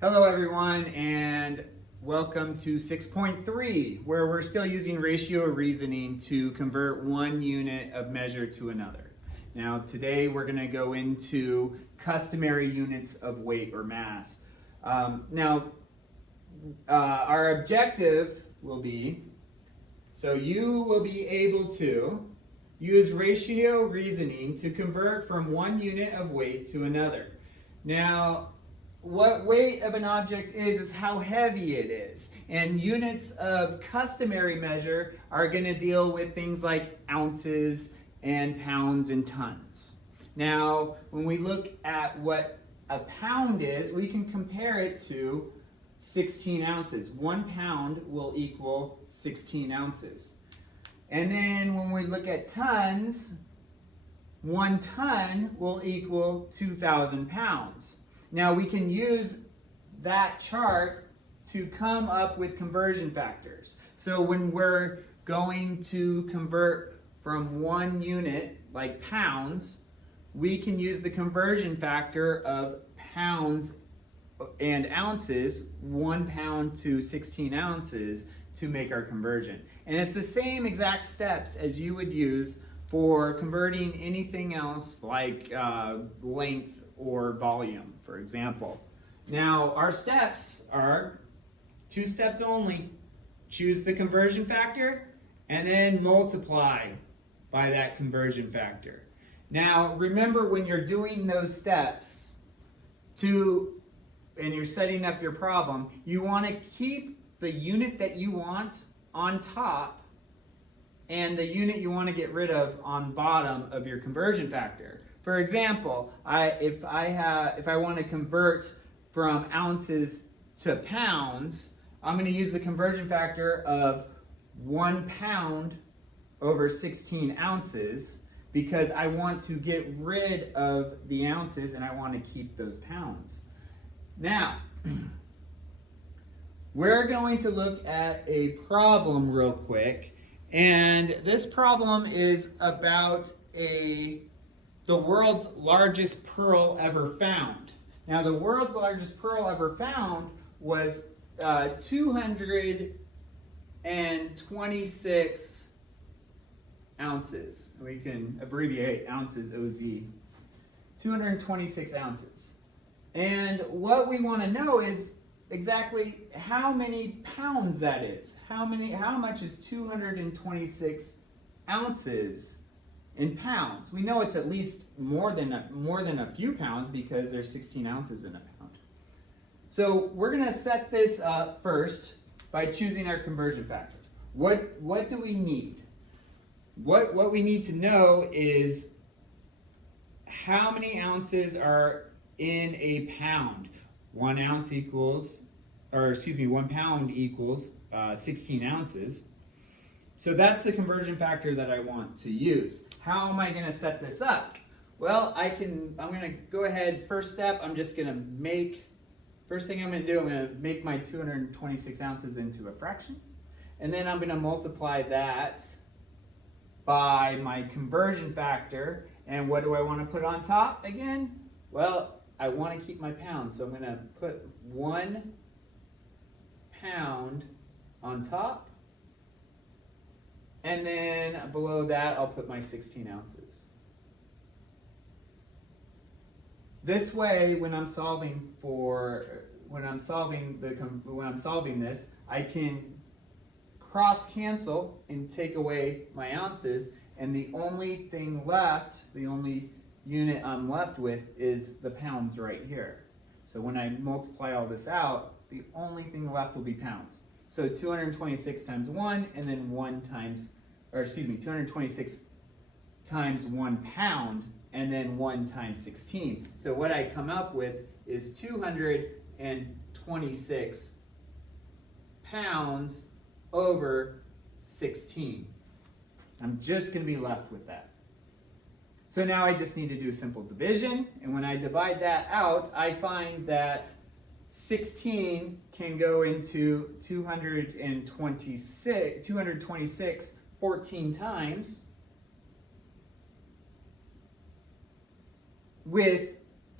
Hello everyone, and welcome to 6.3, where we're still using ratio reasoning to convert one unit of measure to another. Now today we're going to go into customary units of weight or mass. Our objective will be, so you will be able to use ratio reasoning to convert from one unit of weight to another. Now, what weight of an object is how heavy it is. And units of customary measure are going to deal with things like ounces and pounds and tons. Now, when we look at what a pound is, we can compare it to 16 ounces. 1 pound will equal 16 ounces. And then when we look at tons, 1 ton will equal 2,000 pounds. Now we can use that chart to come up with conversion factors. So when we're going to convert from one unit, like pounds, we can use the conversion factor of pounds and ounces, 1 pound to 16 ounces, to make our conversion. And it's the same exact steps as you would use for converting anything else like length or volume, for example. Now, our steps are 2 steps only. Choose the conversion factor and then multiply by that conversion factor. Now, remember when you're doing those steps and you're setting up your problem, you want to keep the unit that you want on top and the unit you want to get rid of on bottom of your conversion factor. For example, if I want to convert from ounces to pounds, I'm going to use the conversion factor of 1 pound over 16 ounces because I want to get rid of the ounces and I want to keep those pounds. Now, we're going to look at a problem real quick, and this problem is about the world's largest pearl ever found. Now, the world's largest pearl ever found was 226 ounces. We can abbreviate ounces, OZ. 226 ounces. And what we want to know is exactly how many pounds that is. How much is 226 ounces in pounds? We know it's at least more than a few pounds because there's 16 ounces in a pound. So we're going to set this up first by choosing our conversion factor. What do we need? What we need to know is how many ounces are in a pound. 1 pound equals 16 ounces. So that's the conversion factor that I want to use. How am I going to set this up? Well, I'm going to go ahead, first thing I'm going to make my 226 ounces into a fraction. And then I'm going to multiply that by my conversion factor. And what do I want to put on top again? Well, I want to keep my pounds, so I'm going to put 1 pound on top. And then below that, I'll put my 16 ounces. This way, when I'm solving this, I can cross cancel and take away my ounces, and the only thing left, the only unit I'm left with is the pounds right here. So when I multiply all this out, the only thing left will be pounds. So 226 times 1, and then 226 times 1 pound, and then 1 times 16. So what I come up with is 226 pounds over 16. I'm just going to be left with that. So now I just need to do simple division, and when I divide that out, I find that 16 can go into 226 14 times, with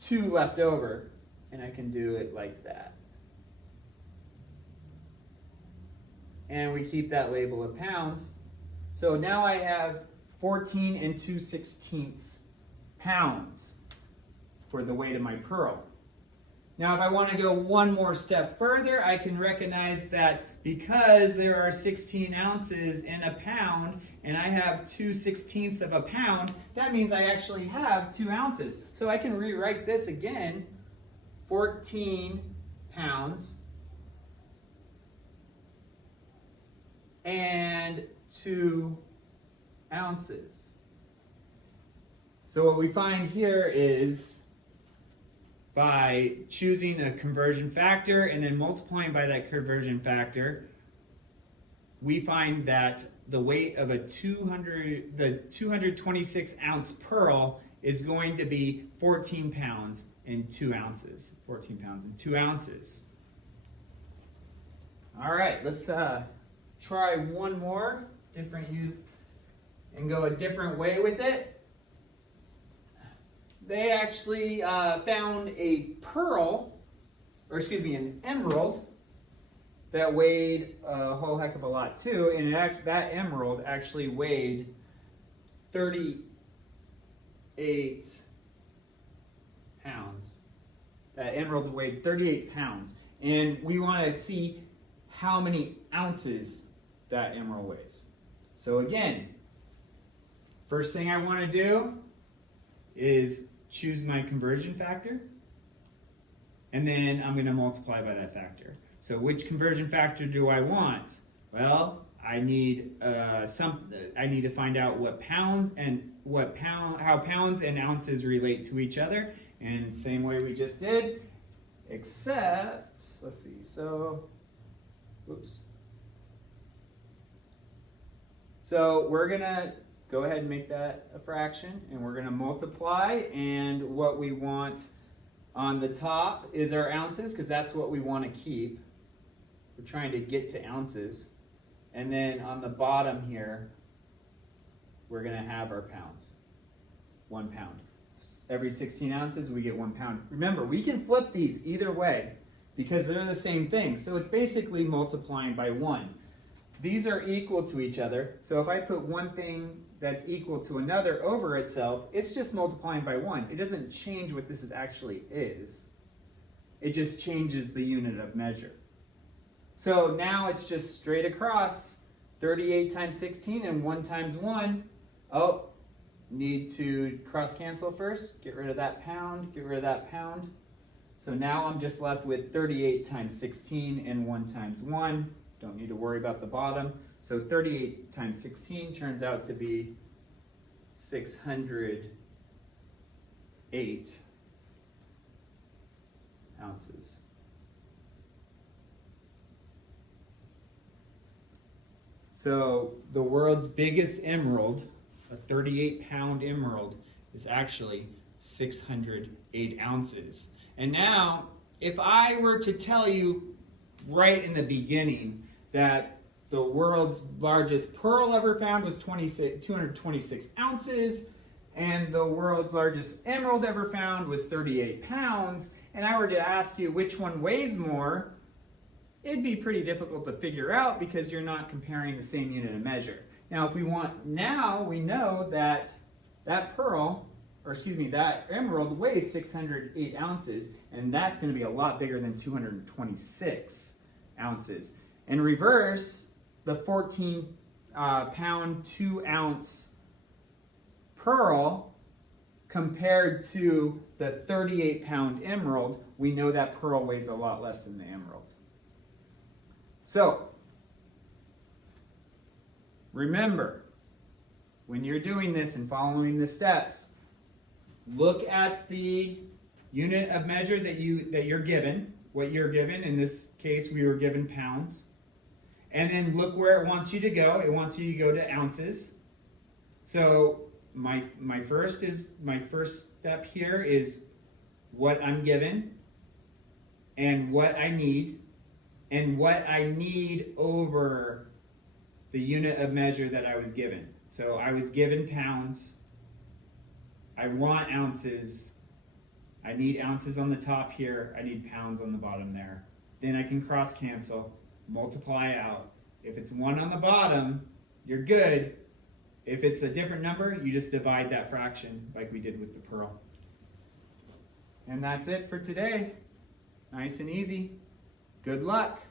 2 left over, and I can do it like that. and we keep that label of pounds. So now I have 14 2/16 pounds for the weight of my pearl. Now if I want to go one more step further, I can recognize that because there are 16 ounces in a pound and I have 2/16 of a pound, that means I actually have 2 ounces. So I can rewrite this again, 14 pounds and 2 ounces. So what we find here is by choosing a conversion factor and then multiplying by that conversion factor, we find that the weight of the 226 ounce pearl is going to be 14 pounds and 2 ounces. 14 pounds and 2 ounces. All right, let's try one more different use and go a different way with it. They actually found an emerald that weighed a whole heck of a lot too, and that emerald actually weighed 38 pounds. That emerald weighed 38 pounds, and we want to see how many ounces that emerald weighs. So again, first thing I want to do is choose my conversion factor, and then I'm going to multiply by that factor. So which conversion factor do I want? Well, I need I need to find out how pounds and ounces relate to each other, and same way we just did, except let's see. So, oops. So we're gonna go ahead and make that a fraction, and we're going to multiply, and what we want on the top is our ounces, because that's what we want to keep. We're trying to get to ounces. And then on the bottom here, we're going to have our pounds. 1 pound. Every 16 ounces, we get 1 pound. Remember, we can flip these either way because they're the same thing. So it's basically multiplying by 1. These are equal to each other, so if I put one thing that's equal to another over itself, it's just multiplying by 1. It doesn't change what this actually is. It just changes the unit of measure. So now it's just straight across, 38 times 16 and 1 times 1. Oh, need to cross cancel first. Get rid of that pound, get rid of that pound. So now I'm just left with 38 times 16 and 1 times 1. Don't need to worry about the bottom. So 38 times 16 turns out to be 608 ounces. So the world's biggest emerald, a 38-pound emerald, is actually 608 ounces. And now, if I were to tell you right in the beginning that the world's largest pearl ever found was 226 ounces, and the world's largest emerald ever found was 38 pounds, and I were to ask you which one weighs more, it'd be pretty difficult to figure out because you're not comparing the same unit of measure. Now, if we want, now we know that that emerald weighs 608 ounces, and that's going to be a lot bigger than 226 ounces. In reverse, the 14-pound, 2-ounce pearl compared to the 38-pound emerald, we know that pearl weighs a lot less than the emerald. So, remember, when you're doing this and following the steps, look at the unit of measure that you're given, what you're given. In this case, we were given pounds. And then look where it wants you to go. It wants you to go to ounces. So my first step here is what I'm given and what I need over the unit of measure that I was given. So I was given pounds. I want ounces. I need ounces on the top here. I need pounds on the bottom there. Then I can cross cancel, multiply out, If it's 1 on the bottom, you're good. If it's a different number, you just divide that fraction like we did with the pearl. And that's it for today. Nice and easy. Good luck.